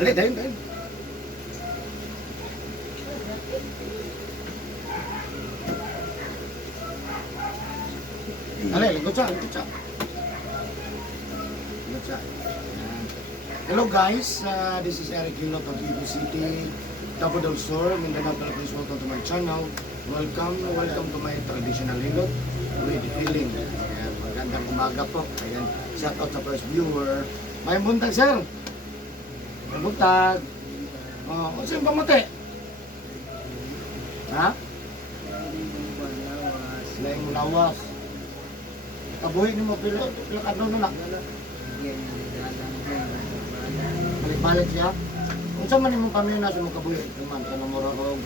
Ali, dahin, dahin. Ali, likod siya, likod siya. Likod siya. Ayan. Hello guys, this is Eric Hilot of Ibu City, Davao del Sur, Mindanao, Philippines. Welcome to my channel. Welcome to my traditional hilot with healing. Ayan, magandang umaga po. Ayan, shout out sa first viewer. May buntag sir. May buntag. Oh, ano siyang pamati? Ha? Laing lawas. Kabuhi ni mo pila kadto na. Balik-balik siya. Unsa man imong pamilya sa mga kabuhi? Tuman sa namura ko.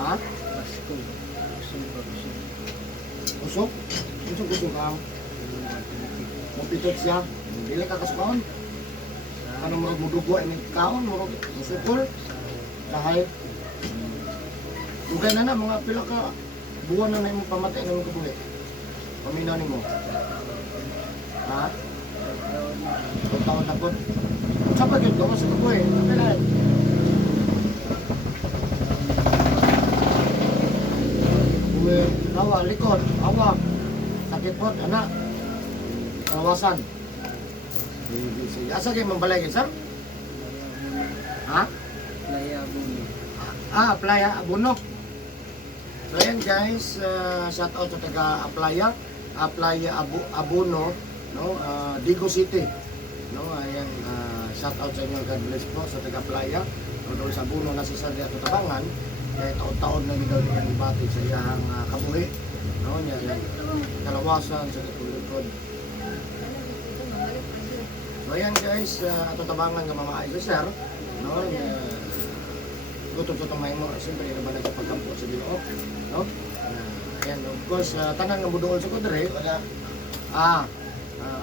Ha? Usok? Usok usok ka? Mapitot siya? Dili ka kasukon? Ano mo dugo ini kaon mo usukol? Dahil dugay na mga pila ka buwan na imong pamatay na imong kabuhi. Paminaw nimo. Ha? Taon na po. Sa pagod ko sa kabuhi, pila. Awa, likod, awa, sakit po, anak, kawasan. Asa kayo mambalay sir? Ha? Playa Abuno. Playa Abuno. So yan guys, shout out sa taga Playa Abuno, no? Digo City. No, ayan, shout out sa inyo, God bless po sa taga Playa. Pero sa Abuno na si Sir Ato Tabangan. Kaya taon-taon na nila ng ibati sa iyang kabuhi. No, niya kalawasan sa likod. So ayan guys, ato tabangan nga mga ayos sir. No, gutom sa tumay mo, siyempre yun naman nagpagkampo sa Ginoo. No? Ayan, of course, tanan nga buduol sa kudre, wala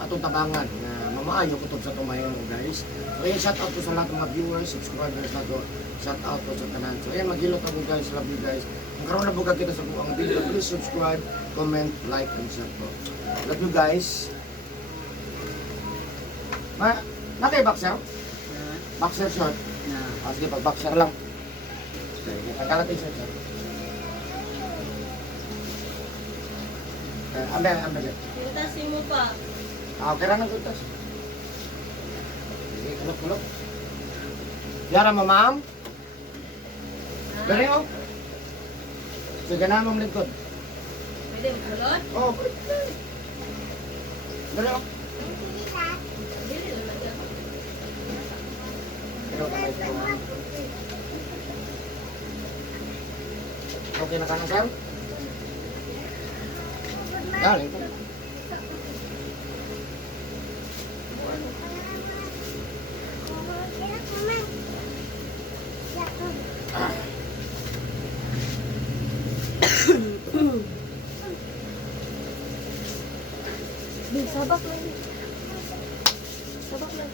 atong tabangan na mamaayo kutob sa tumay mo guys. So ayan, shout out po sa lahat ng mga viewers, subscribers na to. Shout out po sa tanan. So ayan, maghilot ako guys, love you guys. Kung karoon na buka kita sa buong video, please subscribe, comment, like, and share po. Love you guys. Nakay boxer? Boxer short? Sige, pag-boxer lang. Sige, pagkalat yung short sir. Ambil. Pintasin mo pa. Okay na ng kuntas. Sige, kulok. Yara mo, ma'am? Dari mo? Sige na, ma'am lingkod. Pwede magkulot? Oo, pwede. Dari mo? Dili naman yan. Pero kamay ko, ma'am. Okay na ka na, sir? Galing ko. Sabak lang. Sabak lang.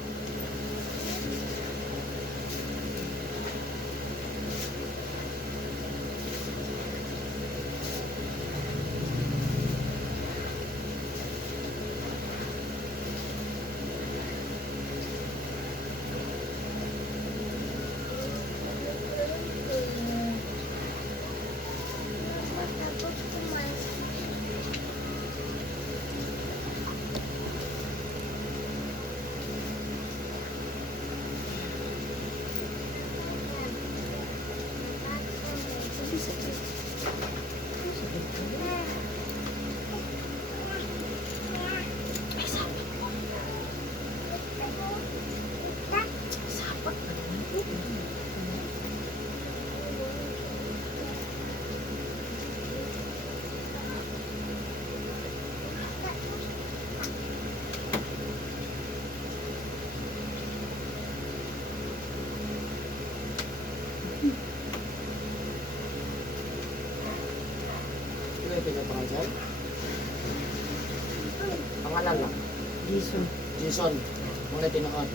Sir? Pangalan lang. Jason. Mga tinood.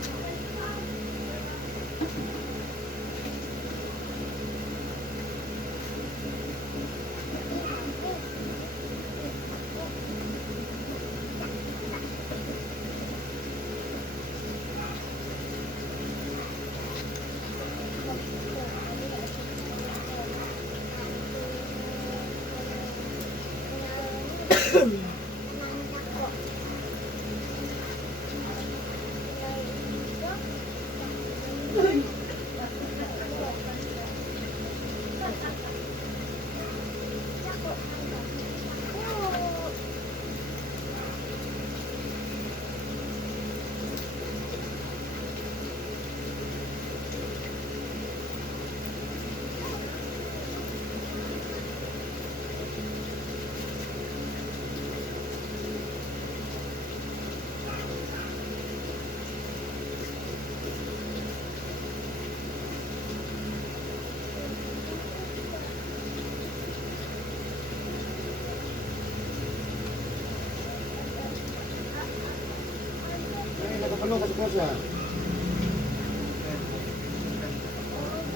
Ano kasi ko siya?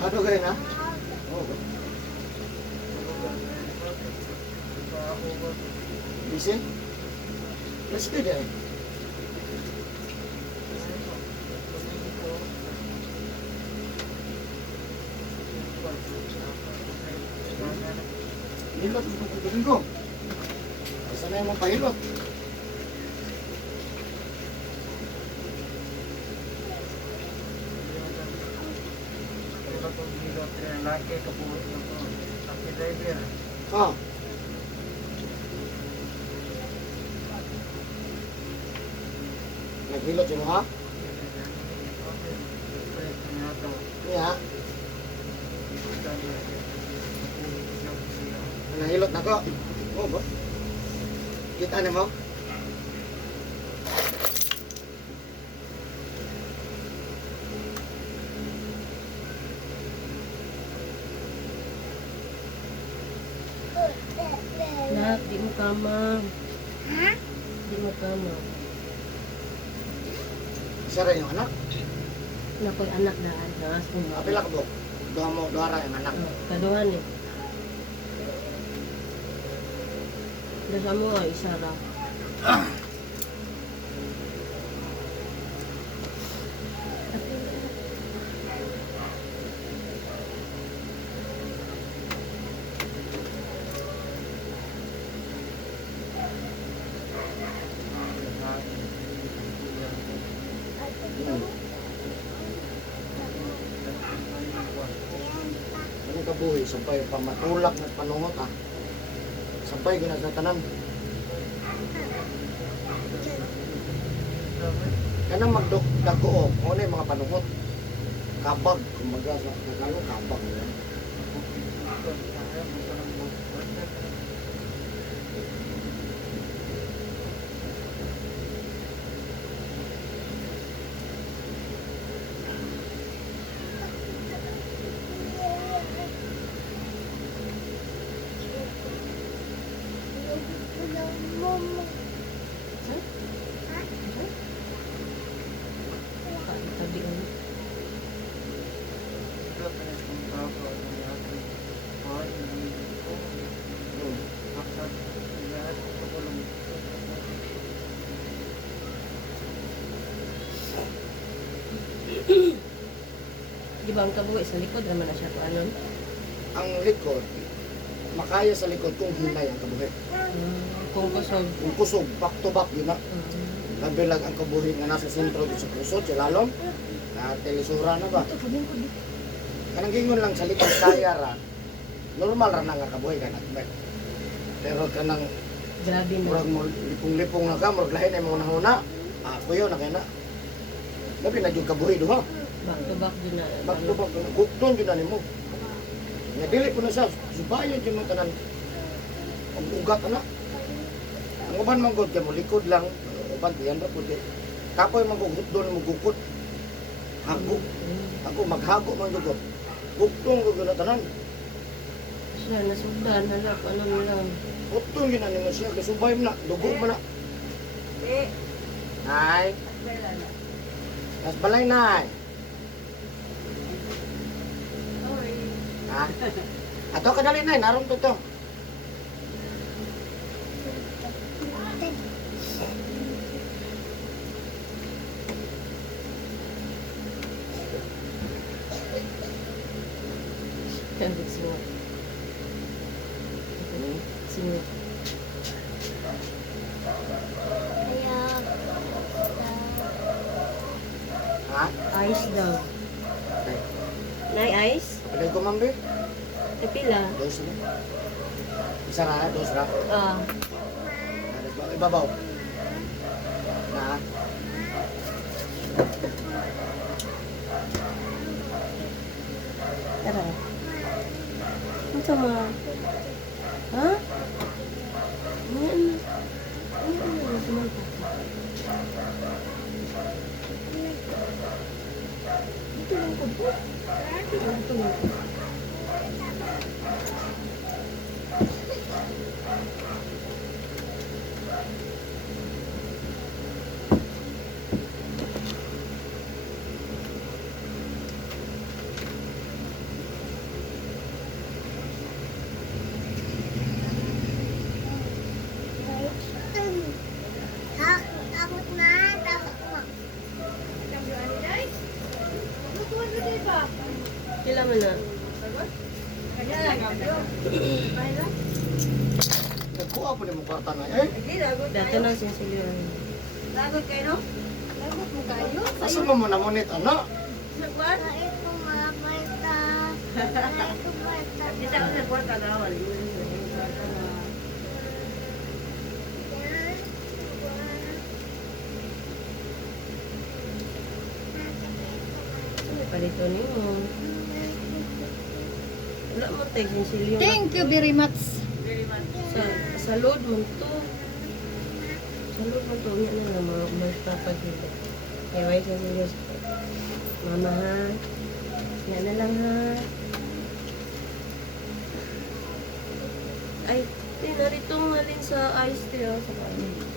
Ano kayo na? Oh. Busy? Let's do that. Hilot mo pagkukulin ko. Asa na yung mga pahilot? Laki kabuhat mo to. Taxi driver. Ha? Naghilot yun ha? Niya? Nahilot na ko. Oh, ba? Kita na mo? Nak, di mo kama. Ha? Di mo kama. Isa rin yung anak. Nakoy anak daan. Nas mo. Apila ka po? Doha mo, doha ra yung anak. Kaduhan eh. Dasa mo ay isa ra. Ano ka buhi? Sampay pamatulak na panungot ah. Sampay ginasatanan. Kanang magdako o. Ano yung mga panungot? Kabag. Kumaga sa Tagalog, kabag. Tabi ano. Di ba ang kabuhi sa likod naman na siya kung ano? Ang likod, makaya sa likod kung hinay ang kabuhi. Kung kusog. Kung kusog, back to back, yun na. Nabilag ang kabuhi nga nasa sentro dito sa pusod, sa lalom. Na telisura na ba? Kanang gingon lang sa likod kaya ra. Normal ra na nga kabuhi ka na. Pero kanang Grabe na. murag mo lipong-lipong na ka, murag lahi na yung mga nahuna. Kuyo na kaya na. Labi na yung kabuhi duha. Back to back din na. Back to back, gukton yun na ni mo. Nga dili po na siya, subayan yun mo tanan. Ang ugat na. Ang uban man gud kay mo likod lang, uban diyan ra pud. Kapoy man gud doon mo gukot. Hago. Ako maghago man gud. Gukton gud na tanan. Siya nasugdan. Hala, ano mo lang. Gukton yun na ni mo siya, kay subay mo na, dugo mo na. Nay. Nas balay nay. Ha? Ato ka dali nay, naron to to. Kambit singot. Singot. Ha? Ice daw. Okay. Nay ice? Padal ko ma'am be. Kapila? Dos na. Isa ra, dos ra. Ah. Ibabaw. Na. Tara. Ano sama? Ha? Ayan. Ayan na. Sumalta ka. Dito lang ko po. Dito lang ko. mo na. Nagkuha po na mo kwarta na eh. Dato na sinsilihan. Lagot kayo, no? Lagot mo kayo? Asa mo mo namunit, anak? Kain ko mga bata. Kain ko bata. Kita ko sa kwarta na wala. Palito ni mo. Wala mo tayo sinsilihan. Thank you very much. Sa load mo to. Sa load mo to. Yan na lang mga magpapagila. Kaya why sa serious. Mama ha. Yan na lang ha. Ay, narito nga rin sa ice tea. Oh, sa kanin.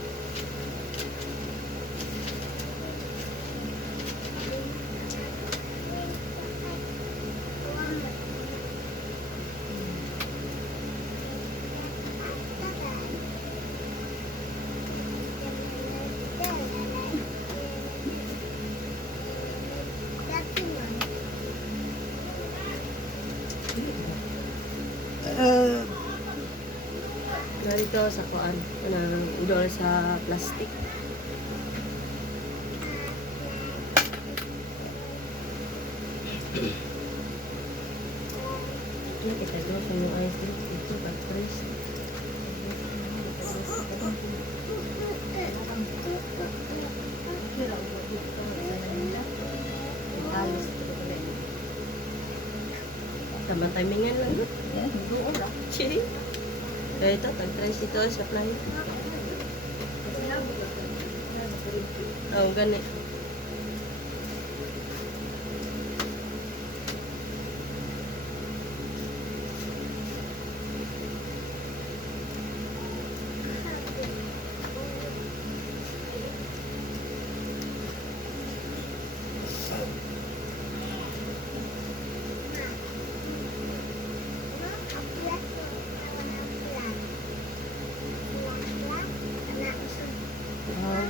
Narito sa kuan. Kanang udol sa plastic. Yan, kita doon sa yung ice tea. Ito, pag-press. Tamang timingan lang. Doon lang. Chili. Kaya ito, tag-price ito sa playa. Oh, gani. Ah,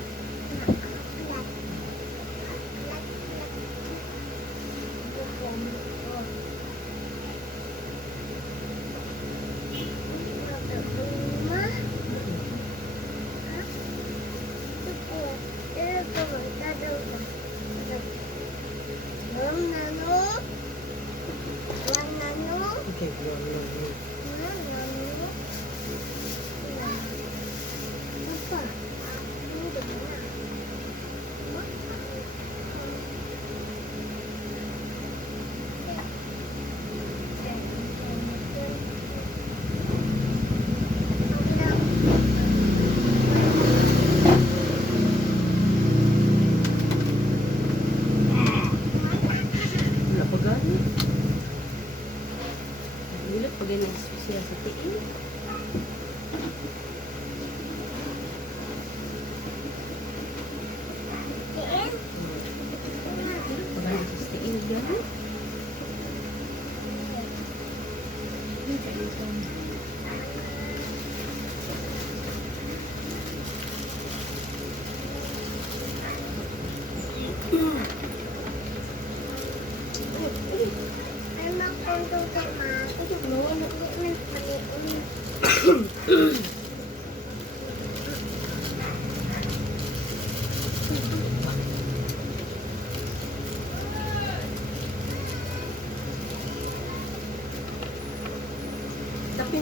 okay, no. Wala pa gani. Wala pa gani siya sa tiin. Wala pa gani sa tiin gani.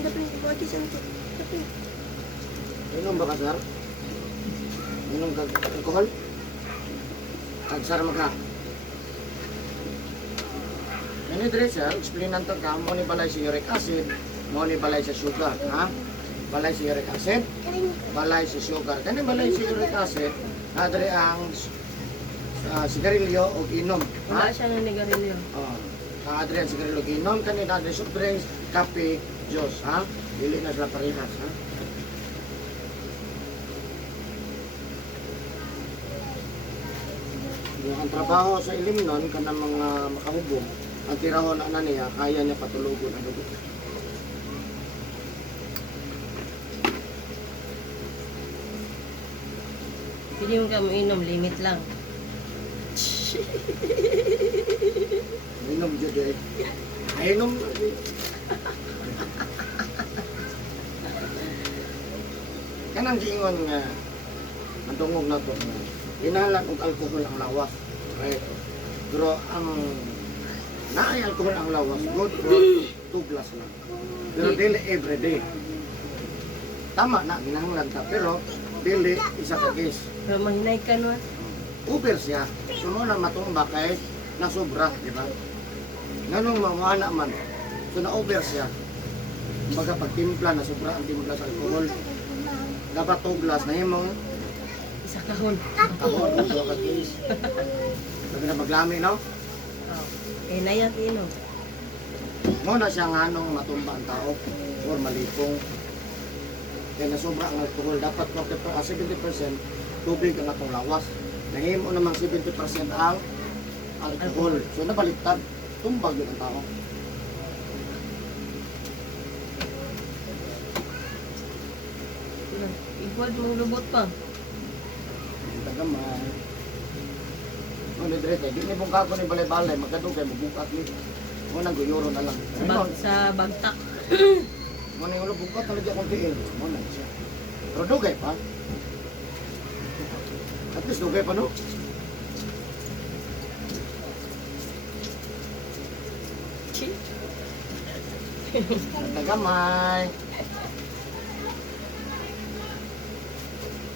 Tapin ko ati santo. Tapin. Inom ba ka, sir? Inom ka alcohol? Kagsar maka. Ini dire sir, explainan to ka, mo ni balay sa uric acid, mo ni balay sa sugar, ha? Balay sa uric acid, balay sa sugar. Kani balay sa uric acid, adre ang sigarilyo o inom, Wala ha? siya ng nigarilyo. Oh, adre ang sigarilyo o inom, kani adre soft drinks, kape, juice, ha? Dili na sila parehas, ha? Ang trabaho sa ilimnon kanang mga makahubog, ang tiraho na niya, kaya niya patulugon ang dugo. Pili mo ka mo inom, limit lang. Inom dyan eh. Inom. Kanang giingon nga madungog na to nga inahalan og alcohol ang lawas. Right. Pero ang naay alcohol ang lawas, good for 2 glass lang. Pero dili every day. Tama na ginahanglan ta pero dili isa ka case. Pero mahinay ka no. Uber siya. So mo na matumba kay nasobra, di ba? Nganong mawala man. So na-over siya. Kumbaga pag timpla, nasobra ang timpla sa alcohol. Dapat 2 glass na himong Isa kahon. kahon o 2 ka case. Sabi na maglami, no? Oh. Eh nayang inom. Mo na siya nga nung matumba ang tao or malipong. Kaya nasobra ang alcohol. Dapat 70% tubig ang atong lawas. Nahimo namang 70% ang alcohol. So nabaliktad. Tumbag yun ang tao. Ipod mong lubot pa. Tagamay. Ano dire kay di ni bung kako ni balay-balay magkadto kay mabukat ni. Mo nang guyoro na lang. Sa bagtak. Mo ni ulo bukat talaga akong tiil. Mo na siya. Pero dugay pa. At least dugay pa no. Tagamay.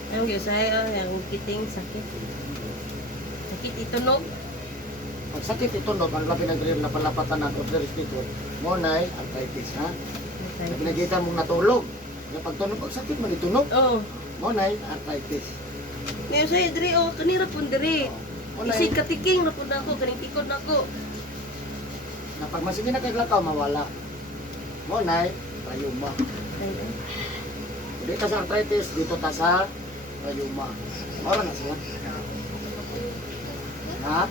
Ang gyud saya ang kiting sakit. Sakit itunog. Pag sakit ito no, ang labi ng dream na palapatan ng ortheritis mo na arthritis ha. Pag nakita mong natulog, na pagtunog pag sakit man itunog, Oh. mo na arthritis. Niyo saya diri oh kanira pun diri. Mo na Isig katiking ra pud ako kaning tikod nako. na pag masige na kay lakaw mawala. Mo na rayuma. Dito sa arthritis, dito ta sa rayuma. Mora na siya. Ha?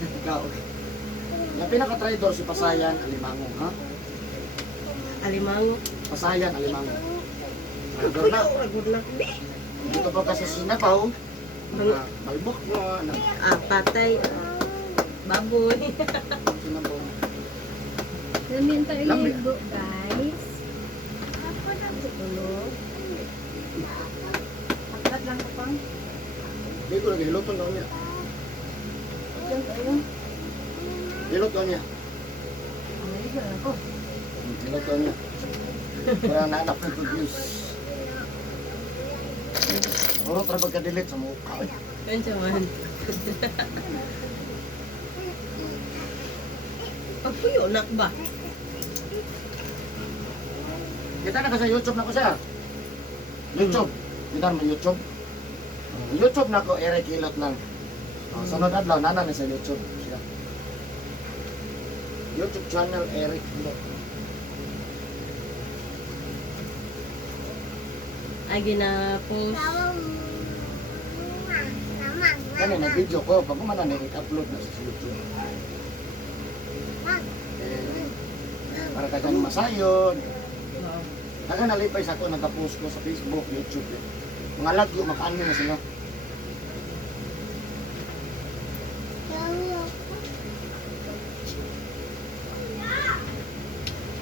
Ikaw. Yung pinaka-traidor si Pasayan, Alimango, ha? Alimango. Pasayan, Alimango. Traidor na. Ragod na. Dito pa kasi sinapaw. Malbok mo, ano. Patay. Baboy. Sinapaw. Lamin tayo Lambi. ligo, guys. Tulog. Pagkat lang ko pang. Hindi ko lagi, hiluton daw niya. Diyan tayo. Hiluton niya. Naligo lang ako. Hiluton niya. Parang nanak na produce. Puro trabag ka-delete sa mukha. Yan siya man. Pagpuyo nak ba? Kita na ka sa YouTube na ko siya. YouTube. Kita na YouTube. YouTube na ko, Eric Hilot lang. Sunod adlaw, nana na sa YouTube siya. YouTube channel, Eric Hilot. Ay gina-post. Kani na video ko, pag kumana na i-upload na sa YouTube. Para kagani masayon. Oo. Kaga nalipay sa ako, nagka-post ko sa Facebook, YouTube. Mga lagyo, makaano na sila.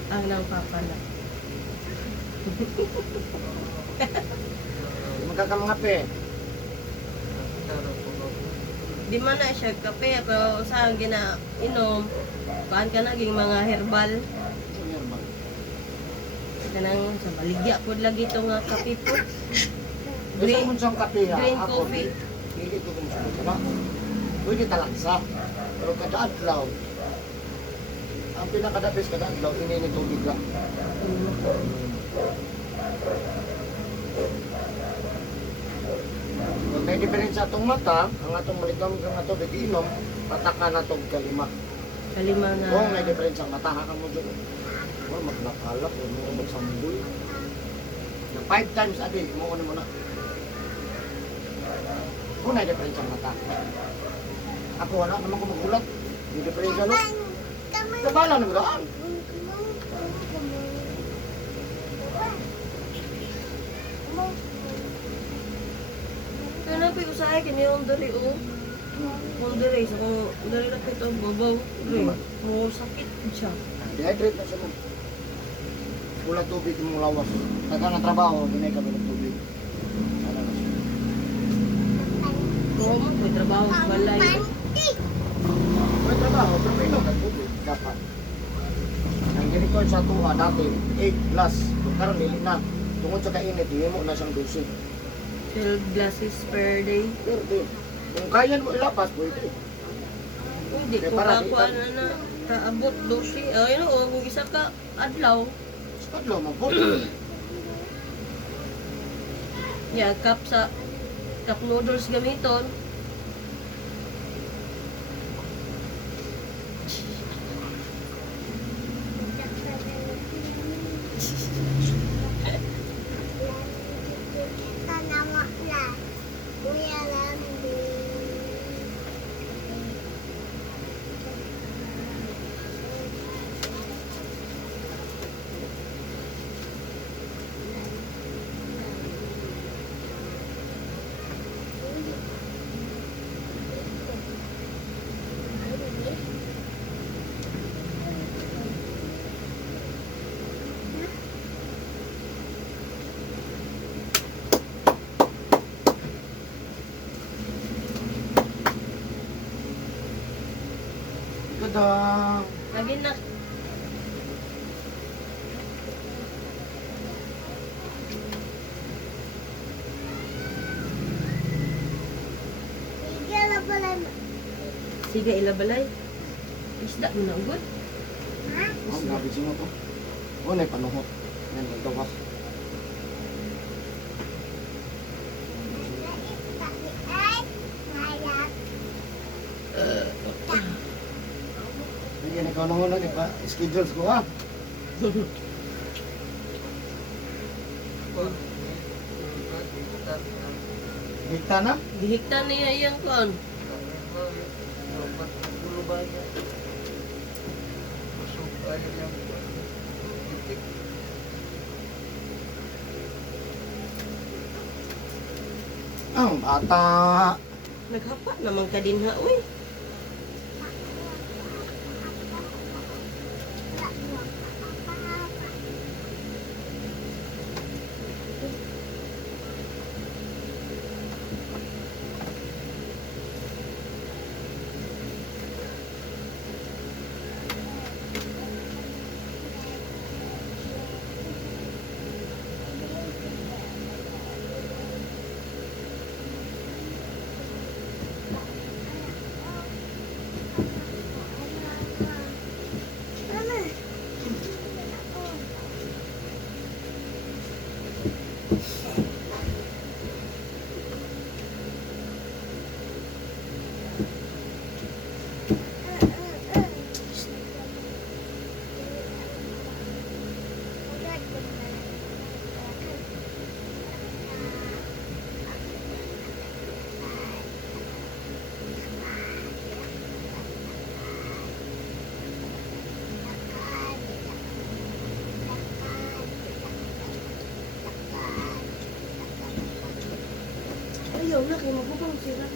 Ang nang papa na. Magkakamngape. Di man na siya kape pero sa ginainom paan ka naging mga herbal kanang sa baligya pud lagi to nga kape po. Gusto mo siyang kape ha? Green Ako, coffee. Pili ko kung saan ka ba? Pwede talaksa. Pero kada adlaw, ang pinakadabis kada adlaw, inini tubig lang. Kung may diferensya atong mata, ang atong maligam kang ato inom, pataka na itong kalima. Kalima na Kung may diferensya ang mata, ka mo dyan. Oh, magnakalap, mo magsambul. Na 5 times a day, mo mo na. Kung may diferensya ang mata. Ako wala naman ko magulat. May diferensya no? Kabala na mo daan. Kana pa usahay kini yung dali oh. Kung dire, sa kung dire na ito, babaw. Dire, mo sakit siya. Dehydrate na siya mo. Wala tubig mong lawas. Taga ng trabaho, ginay kami ng tubig. Ano na siya. Oo, may trabaho sa balay. May trabaho, pero may inom ng tubig. Dapat. Ang ginikon sa tuwa dati, 8 glass. Kung karoon, nili na. Tungkol sa kainit, hindi mo na siyang 12. 12 glasses per day. Pero din, kung kaya mo ilapas, pwede. Hindi Kaya ko para kakuha na kaabot 12. Ayun o, kung isa ka adlaw. Sa kadlaw, mabot. Yeah, cup noodles gamiton. Tanawa na. Kuya Lambi. Tada! Lagi na. Sige na pala. Sige, ilabalay. Isda mo na ugod. Ha? Oh, grabe siya mo to. Oh, na panuhot. Yan, magtawas. Ay, mayat. Yan, ikaw na muna, di ba? Schedules ko, ha? Hikta na? Dihikta niya iyang kon. Ang bata. Naghapa naman ka din ha, uy. Mama. Ayaw na, kayo magpapang sila.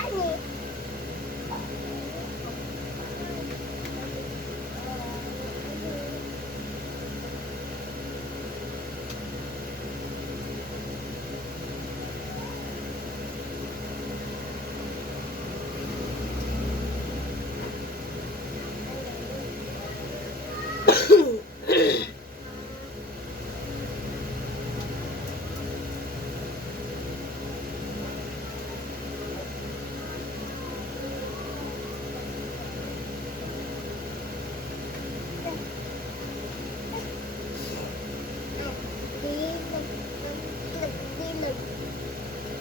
Ani.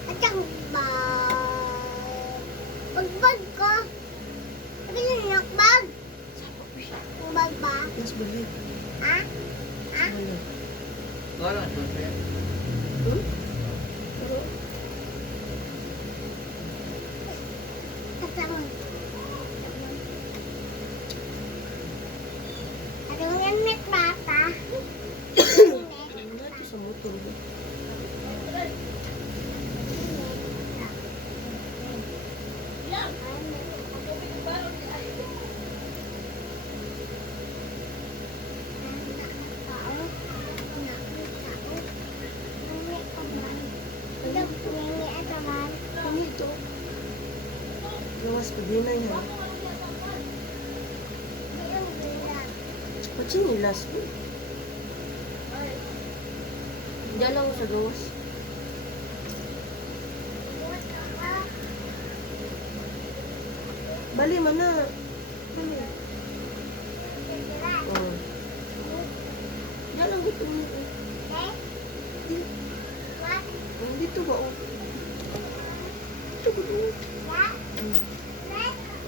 At ang bag. Bagbag ko. Sabi niyo yung bag. Yung bag ba? Mas balay. Ha? Balay. Wala, tulpe. Hmm? At ang... At ang yan may bata. Ano na ito sa motor ba? dito. Gawas ko din na yan. Machinilas mo. Diyan lang ako sa gawas. Bali man na. Bali. Oh. Diyan lang dito. Dito ba? Oh. Dito ko dito.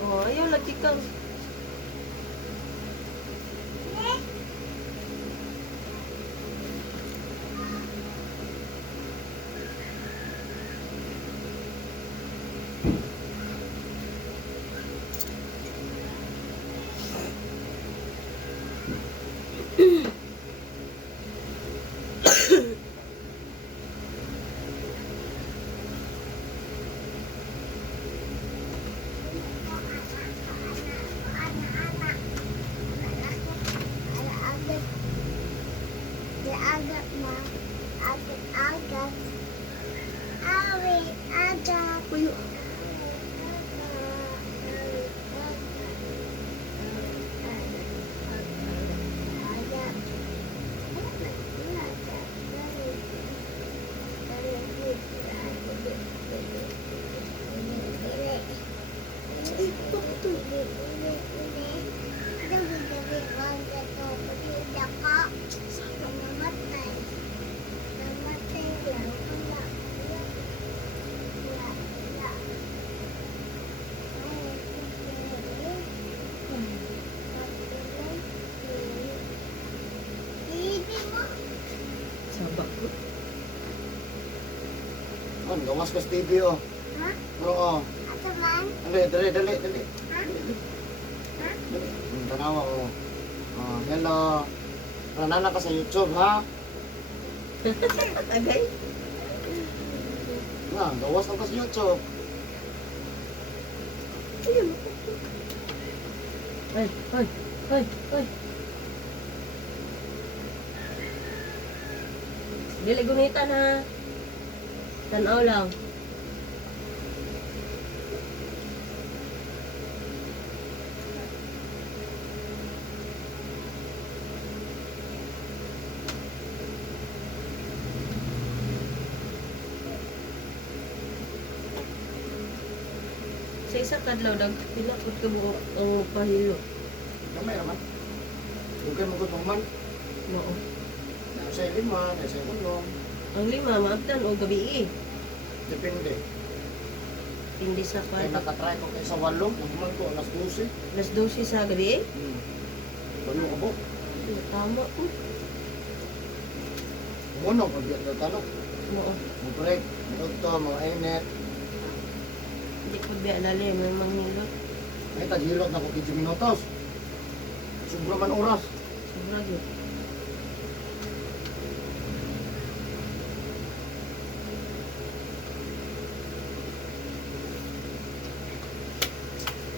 Oh, ayaw lagi kang. Puyo. Sabak ko. Man, gawas ka sa TV oh. Oo. Dali. Dali. Tanawa ko. Hello. Ranana ka sa YouTube ha? Agay. Na, gawas lang ka sa YouTube. Ayun. Ay. Dili gunitan ha. Tanaw lang. Sa isa kadlaw dag pinakot ka buo ang pahilo. Kamay naman. Huwag mo gud man. Oo. Sa lima, sa ulo. Ang 5 maabtan o gabi eh. Depende. Hindi sa Kaya kwarto. nakatry ko kayo sa 8, naman ko alas 12. Alas 12 sa gabi eh. Ano ka po? Tama ko. Umuno, pag na tanong. Oo. Mag-break, mag-to, mga init. Hindi ko biya lalim. May manghilot. Ay, taghilot na ko 15 minutos. Sobra man oras. Sobra yun.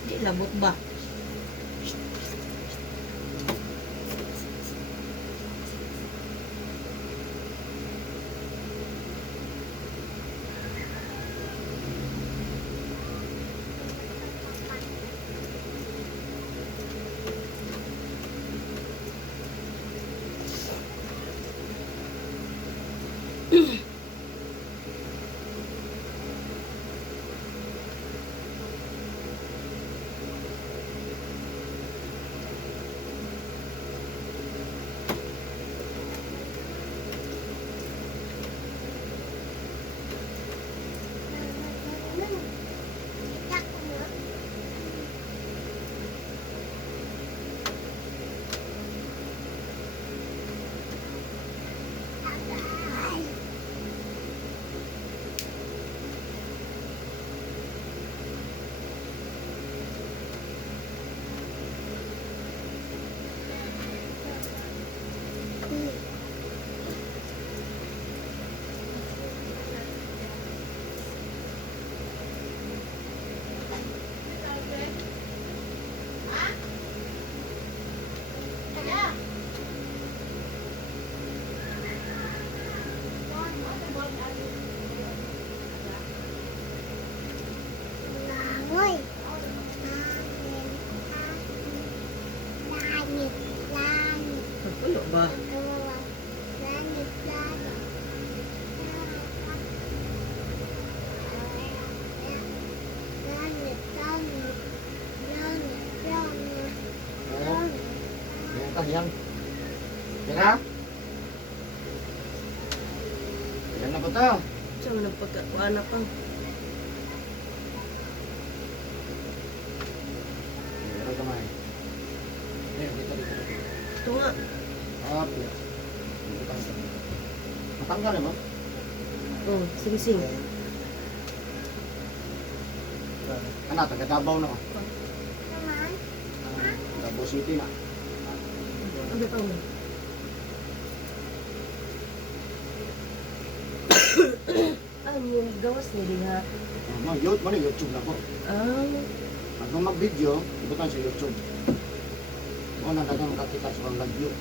Di labot ba? lang yan. Kira? Yan na ba ito? Saan mo nagpagkakuan pa? Pero kamay. Dito. Ito nga. Ah, yes. Matanggal mo? Oh, sing-sing. Ano, taga Davao na. Naman. Davao City na. Ano pa mo? Ah, yung gawas niya din ha. YouTube na ko. Ah, Pag mag-video, ibutan sa YouTube. O na dagang makakita sa mga view.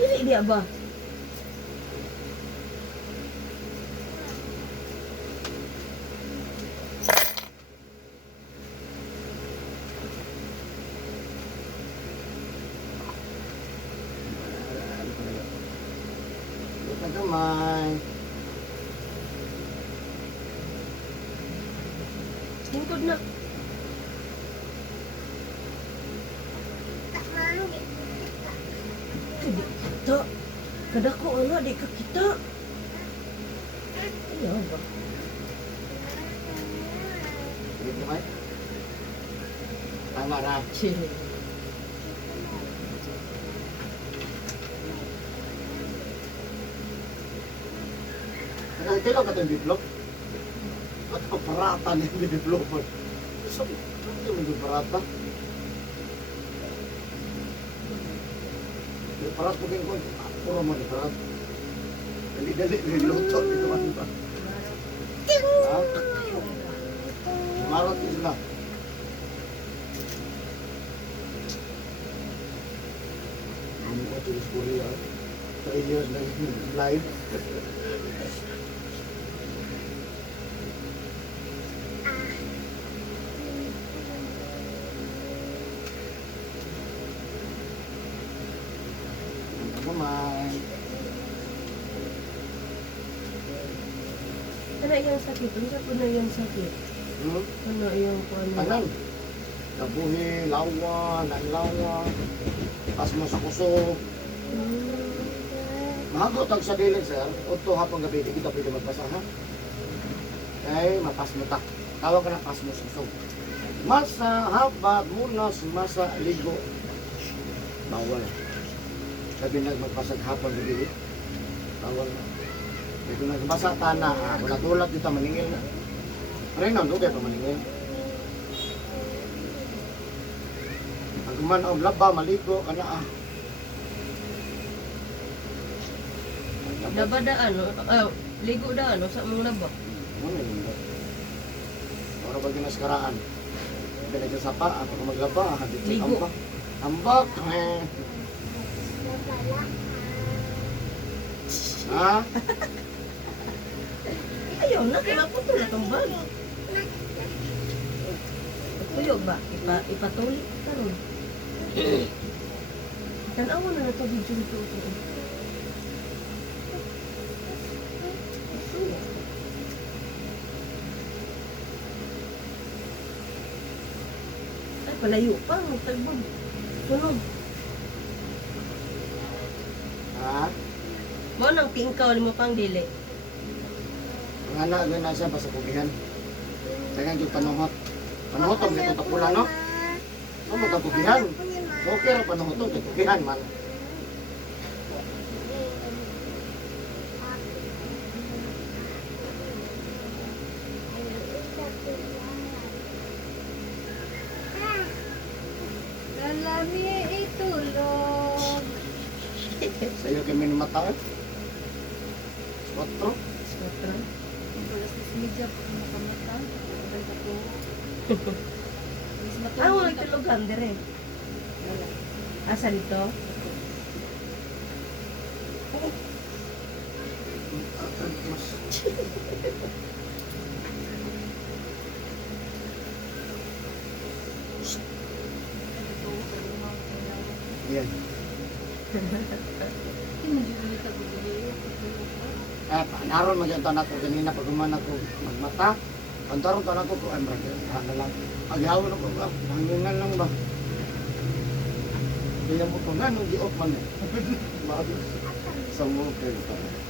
dili dia ba? Ito gamay. Lingkod na. Tak mau gitu. Di kita. Kada ko ano, di ka kita. Iya ba? Sige gamay. Tama na. Cile. Kailan ka itong develop? At paparata niya yung developer. Sabi, ano yung paparata? Yung parat mo kayo ko, puro mo yung parat. Dali-dali, niluto, ito ano ba? Ha? Marat yun sila. Ano ko ito sa Korea? 3 years na yung live. Gamay. Ano yung sakit? Ano sa puno yung sakit? Ano yung kuano? Tanan. Kabuhi, lawa, nanlawa. Pasmo sa kusog. Mahagot ang sa dili, sir. Oto hapong gabi, di kita pwede magbasa, ha? Kay, mapasmo ta. Tawag ka na pasmo sa kusog. Masa habat muna masa ligo. Bawal. Sabi nagmagpasag hapon gabi. Bawal na. Ito nagbasa tana, wala tulad dito maningil na. Rin na, dugay pa maningil. Ang guman og laba, maligo, kana Laba da ano? Ligo da ano? Sa mong laba? Ano yun ba? Para ba ginaskaraan? Pinag sa sapa, ako kung maglaba, dito Ligo. ambak. Ambak! Ha? Ayaw na, kaya po ito na bag. Tuyo ba? Ipatulik ka ron. Tanawa na na ito video nito. Ay, palayo pa. Magtagbag. Sunog. Ha? Mo nang tingkaw, limo pang dili. Ang anak na siya basta pugihan. Dagang yung panuhot. Panuhot ang ito tapula, no? So, magkapugihan. So, okay ra panuhot ang pugihan, man. Lalami itulog. Sa'yo kami ni mata, eh. Spotro. Sutra. Media po makamata. Ah, wala tulugan dire. Asa dito? Mas. Yan. Naroon mo dyan nato kanina pag umana ko magmata. Antarong ka na ko kuan ra na lang. Paghawon ako ba, hanginan lang ba. Kaya mo ko nga nung gi-off man. Bago sa mo kayo.